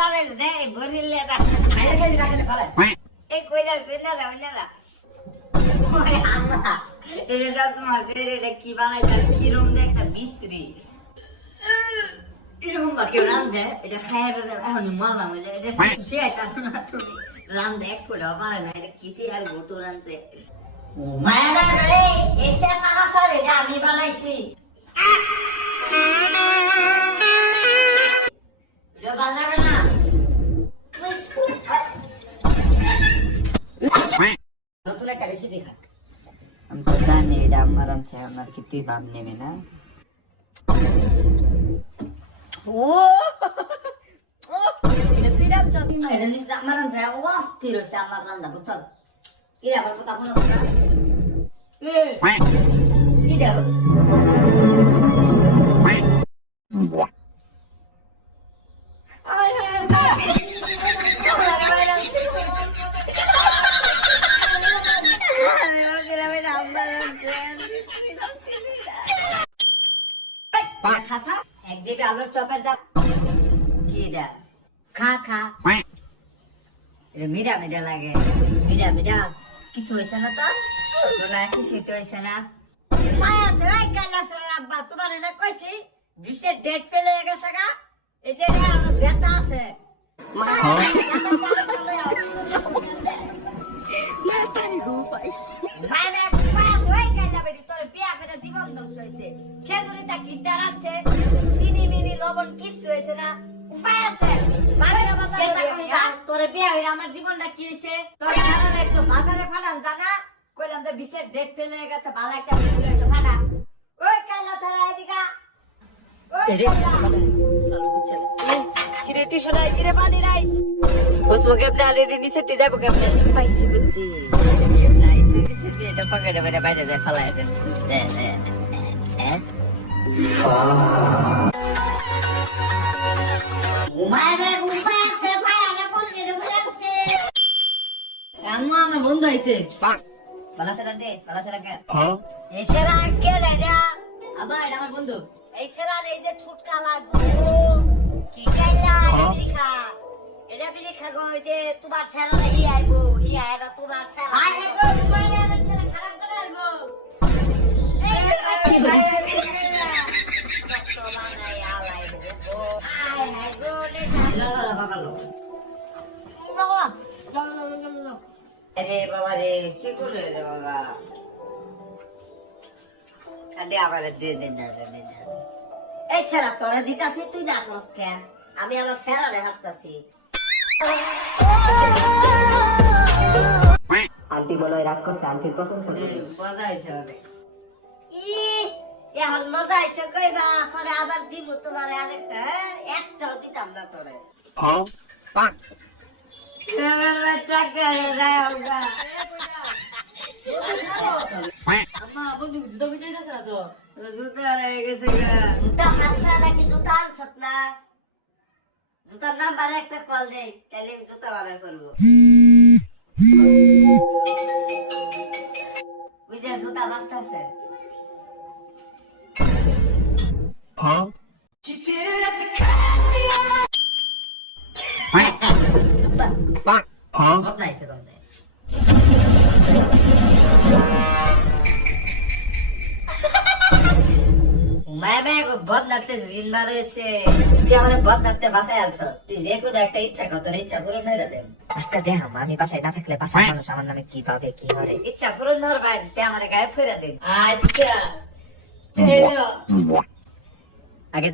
বানাইছ দে বরিলে দা খাইলে খাইলে রাখলে ফালে এই কইরা শুনা দাও না ওরে আল্লাহ এই যে তোমার এটা কি বানাইছ কি রুম দে একটা বিস্ত্রি এরকম বা কেউ রান্ধে এটা খাইয়া এখন মারলাম এটা সে এটা না তুমি রান্ধে এক করে পারে না এটা কিসি আর গোটো রান্ধছে ও মায়া রে এসে পারা সরে এটা আমি বানাইছি এটা বানাবে না নতুন একটা রেসিপি খা আমি তো জানি এটা আমার আনছে আমার কি তুই ভাব নেবে না ও এটা তুই রাত যত এটা নিশ্চয় আমার আনছে ও স্থির হয়েছে আমার রান্না বুঝছো এর আবার কথা বলো না কি দেখো খাসা এক জিবি আলুর চপের দাম কি এটা খা খা এটা মিডা মিডা লাগে মিডা মিডা কিছু হয়েছে না তো তোলা কিছু তো হয়েছে না সায়া সরাই কালা সরাই আব্বা তোমার এটা কইছি বিশের ডেট ফেলে গেছে গা এই যে আমার জেতা আছে খেজুরিটা কি দাঁড়াচ্ছে চিনি মিনি লবণ কিছু হয়েছে না উপায় আছে তোর বিয়া হইলে আমার জীবনটা কি হয়েছে তোর একটু বাজারে ফাটান জানা কইলাম যে বিশেষ ডেট ফেলে গেছে ভালো একটা ফাটা ওই কাইলা ধরা এদিকা কিরে টিস্যু নাই কিরে পানি নাই উসমো কেমনে আরে নিচে টি যাবো কেমনে পাইছি বুদ্ধি নাইছে নিচে এটা পকেটে বাইরে বাইরে যায় ফলাই দেন আমার বন্ধু আইছে পালাসেরা দে পালাসেরা কে এসেরা কে রেডা আবার এটা আমার বন্ধু এসেরা এই যে ছুটকা লাগো কি কাইলা বিরিখা এটা বিরিখা গো যে তোমার ছেলে হি আইবো হি আইরা তোমার ছেলে আই গো তোমার ছেলে খারাপ করে আইবো এই ভাই আরে বাবা রে শিকুল হয়ে যাবে বাবা কাটে আবার দিয়ে দেন না এই ছেড়া তোরা দিতাছি তুই না করস কেন আমি আমার ছেড়া রে হাঁটতাছি আন্টি বলে রাগ করছে আন্টির প্রশংসা করে মজা হয়েছে অনেক এখন মজা হয়েছে কইবা পরে আবার দিব তোমার আরেকটা একটাও দিতাম না তোরে পাক আম্মা বন্ধু জুতা বিজয় আছে না তো জুতা রয়ে গেছে জুতা হাসনা নাকি জুতা আনছত না জুতার নাম্বারে একটা কল দেই তাহলে জুতা বানাই ফেলবো বুঝে জুতা বাস্তা আছে পাক বদলাইছে বদলাই বদনাতে জিন মারেছে তুই আমার বদনাতে বাসায় আনছ তুই যে কোনো একটা ইচ্ছা কর তোর ইচ্ছা পূরণ হয়ে যাবে আজকে দেখ আমি বাসায় না থাকলে বাসার মানুষ আমার নামে কি ভাবে কি করে ইচ্ছা পূরণ হওয়ার বাইরে আমার গায়ে ফেরা দিন আচ্ছা আগে